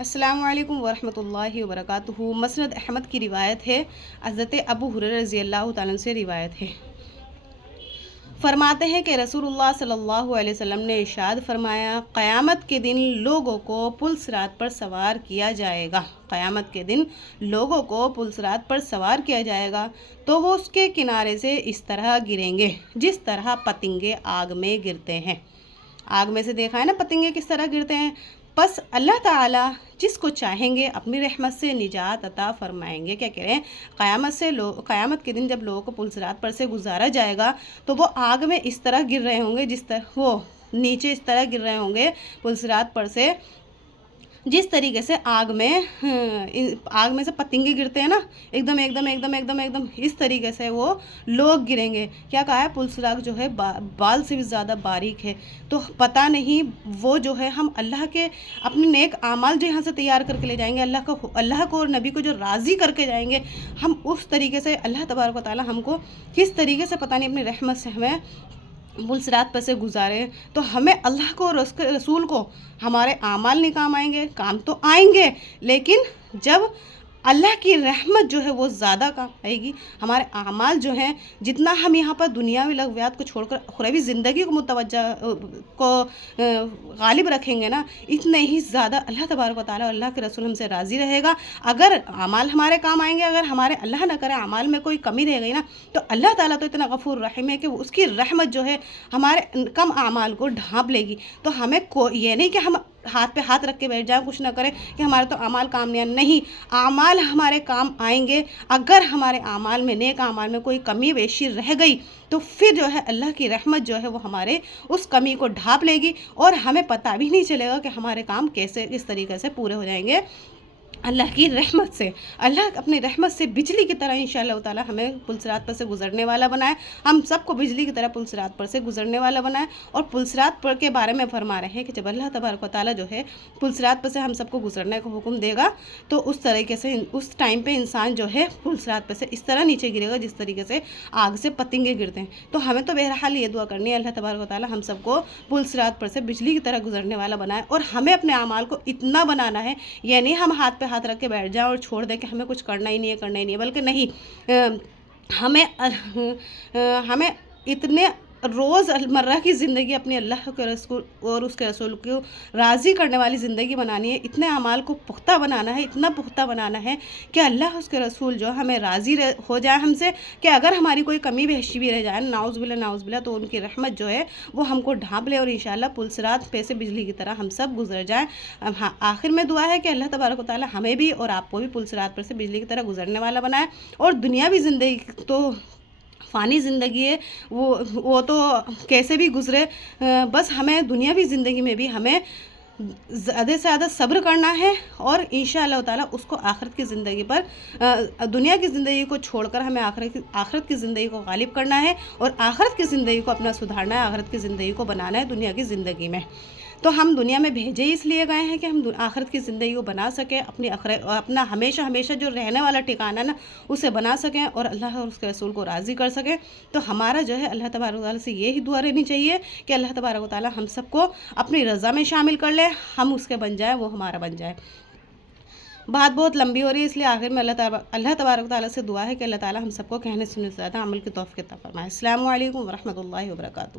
السلام علیکم ورحمۃ اللہ وبرکاتہ۔ مسند احمد کی روایت ہے، حضرت ابو ہریرہ رضی اللہ تعالیٰ عنہ سے روایت ہے، فرماتے ہیں کہ رسول اللہ صلی اللہ علیہ وسلم نے ارشاد فرمایا، قیامت کے دن لوگوں کو پل صراط پر سوار کیا جائے گا قیامت کے دن لوگوں کو پل صراط پر سوار کیا جائے گا تو وہ اس کے کنارے سے اس طرح گریں گے جس طرح پتنگے آگ میں گرتے ہیں۔ آگ میں سے دیکھا ہے نا پتنگے کس طرح گرتے ہیں۔ پس اللہ تعالیٰ جس کو چاہیں گے اپنی رحمت سے نجات عطا فرمائیں گے۔ کیا کہہ رہے ہیں؟ قیامت کے دن جب لوگوں کو پل صراط پر سے گزارا جائے گا تو وہ آگ میں اس طرح گر رہے ہوں گے جس طرح وہ نیچے اس طرح گر رہے ہوں گے پل صراط پر سے، جس طریقے سے آگ میں سے پتنگے گرتے ہیں نا، ایک دم اس طریقے سے وہ لوگ گریں گے۔ کیا کہا ہے؟ پل صراط جو ہے بال سے بھی زیادہ باریک ہے، تو پتہ نہیں وہ جو ہے ہم اللہ کے اپنے نیک اعمال جو یہاں سے تیار کر کے لے جائیں گے، اللہ کو اور نبی کو جو راضی کر کے جائیں گے، ہم اس طریقے سے اللہ تبارک و تعالیٰ ہم کو کس طریقے سے پتہ نہیں اپنی رحمت سے ہمیں پل صراط پر سے گزارے، تو ہمیں اللہ کو اور اس کے رسول کو ہمارے اعمال نہیں کام آئیں گے، کام تو آئیں گے لیکن جب اللہ کی رحمت جو ہے وہ زیادہ کام آئے گی۔ ہمارے اعمال جو ہیں جتنا ہم یہاں پر دنیاوی لغویات کو چھوڑ کر اخروی زندگی کو غالب رکھیں گے نا، اتنے ہی زیادہ اللہ تبارک و تعالیٰ اور اللہ کے رسول ہم سے راضی رہے گا۔ اگر اعمال ہمارے کام آئیں گے، اگر ہمارے اللہ نہ کرے اعمال میں کوئی کمی رہ گئی نا، تو اللہ تعالیٰ تو اتنا غفور رحیم ہے کہ اس کی رحمت جو ہے ہمارے کم اعمال کو ڈھانپ لے گی۔ تو ہمیں یہ نہیں کہ ہم ہاتھ پہ ہاتھ رکھ کے بیٹھ جائیں، کچھ نہ کریں کہ ہمارے تو اعمال کام نہیں آئے، نہیں، اعمال ہمارے کام آئیں گے۔ اگر ہمارے اعمال میں نیک اعمال میں کوئی کمی بیشی رہ گئی تو پھر جو ہے اللہ کی رحمت جو ہے وہ ہمارے اس کمی کو ڈھانپ لے گی اور ہمیں پتہ بھی نہیں چلے گا کہ ہمارے کام کیسے کس طریقے سے پورے ہو جائیں گے اللہ کی رحمت سے۔ اللہ اپنی رحمت سے بجلی کی طرح انشاءاللہ تعالیٰ ہمیں پل صراط پر سے گزرنے والا بنائے، ہم سب کو بجلی کی طرح پل صراط پر سے گزرنے والا بنائے۔ اور پل صراط پر کے بارے میں فرما رہے ہیں کہ جب اللہ تبارک و تعالیٰ جو ہے پل صراط پر سے ہم سب کو گزرنے کا حکم دے گا تو اس طریقے سے اس ٹائم پہ انسان جو ہے پل صراط پر سے اس طرح نیچے گرے گا جس طریقے سے آگ سے پتنگے گرتے ہیں۔ تو ہمیں تو بہرحال یہ دعا کرنی ہے اللہ تبارک و تعالیٰ ہم سب کو پل صراط پر سے بجلی کی طرح گزرنے والا بنائے، اور ہمیں اپنے اعمال کو اتنا بنانا ہے، یعنی ہم ہاتھ پہ ہاتھ رکھ کے بیٹھ جائیں اور چھوڑ دیں کہ ہمیں کچھ کرنا ہی نہیں ہے، بلکہ نہیں، ہمیں اتنے روز مرہ کی زندگی اپنے اللہ کے رسول اور اس کے رسول کو راضی کرنے والی زندگی بنانی ہے، اتنے اعمال کو پختہ بنانا ہے، اتنا پختہ بنانا ہے کہ اللہ اس کے رسول جو ہمیں راضی ہو جائے ہم سے، کہ اگر ہماری کوئی کمی بیشی بھی رہ جائے نعوذ باللہ تو ان کی رحمت جو ہے وہ ہم کو ڈھانپ لے اور انشاءاللہ پل صراط پہ سے بجلی کی طرح ہم سب گزر جائیں۔ ہاں، آخر میں دعا ہے کہ اللہ تبارک و تعالیٰ ہمیں بھی اور آپ کو بھی پل صراط پر سے بجلی کی طرح گزرنے والا بنائے، اور دنیاوی زندگی تو فانی زندگی ہے، وہ تو کیسے بھی گزرے، بس ہمیں دنیاوی زندگی میں بھی ہمیں زیادہ سے زیادہ صبر کرنا ہے، اور انشاءاللہ تعالیٰ اس کو آخرت کی زندگی پر دنیا کی زندگی کو چھوڑ کر ہمیں آخرت کی زندگی کو غالب کرنا ہے، اور آخرت کی زندگی کو اپنا سدھارنا ہے، آخرت کی زندگی کو بنانا ہے دنیا کی زندگی میں۔ تو ہم دنیا میں بھیجے اس لیے گئے ہیں کہ ہم آخرت کی زندگی کو بنا سکیں، اپنا ہمیشہ جو رہنے والا ٹھکانہ نا اسے بنا سکیں، اور اللہ اور اس کے رسول کو راضی کر سکیں۔ تو ہمارا جو ہے اللہ تبارک و تعالیٰ سے یہی دعا رہنی چاہیے کہ اللہ تبارک و تعالیٰ ہم سب کو اپنی رضا میں شامل کر لے، ہم اس کے بن جائیں، وہ ہمارا بن جائے۔ بات بہت لمبی ہو رہی ہے، اس لیے آخر میں اللہ تبارک و تعالیٰ سے دعا ہے کہ اللہ تعالیٰ ہم سب کو کہنے سننے سے زیادہ عمل کی توفیق عطا فرمائے۔ السلام علیکم ورحمۃ اللہ وبرکاتہ۔